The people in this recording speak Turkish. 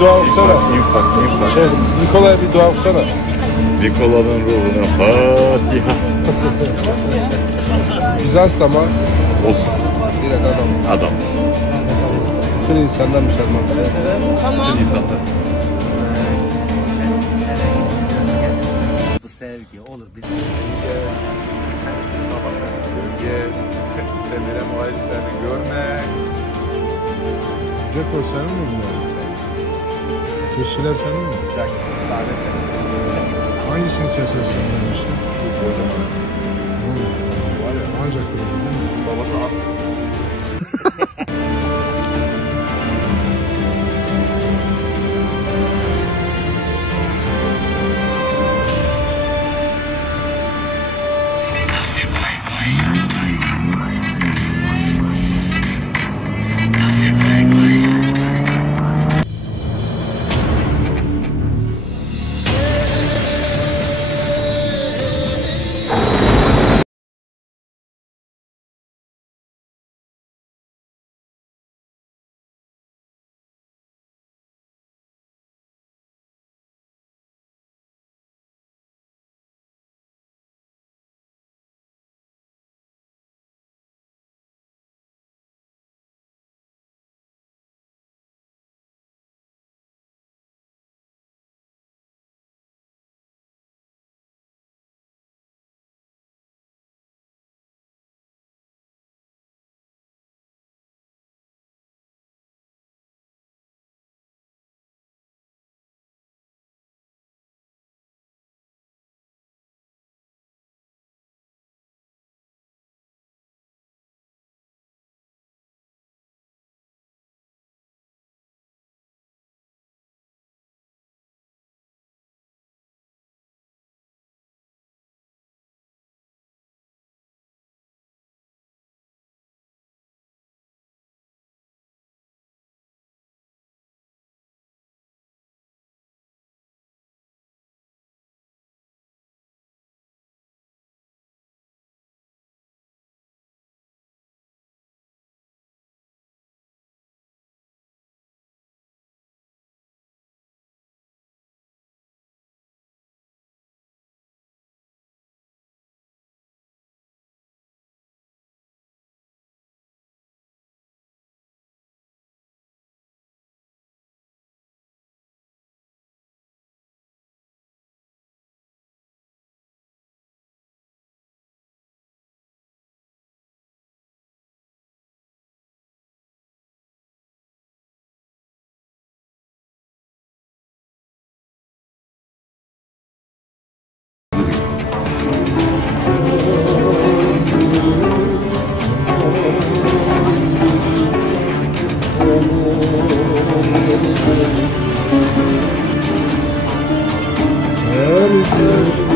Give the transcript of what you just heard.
dua okusana. İnfak. Şey, Nikola'ya bir dua okusana. Nikola'nın ruhuna Fatiha. Bizans'ta mı? Olsun. Bir adam. Adam. Bütün insanlar Müslüman. Bütün insanlar. Bu sevgi olur bizim. Kendisini babaklarını gel. İstediğine muhaliflerini görmek. Ceko senin mi bunlar? Kuşçiler senin mi? 8 tane Hangisini kesersin demiştin? şu kocaman. Var ya. Ancak böyle değil mi? Babası at. Evet.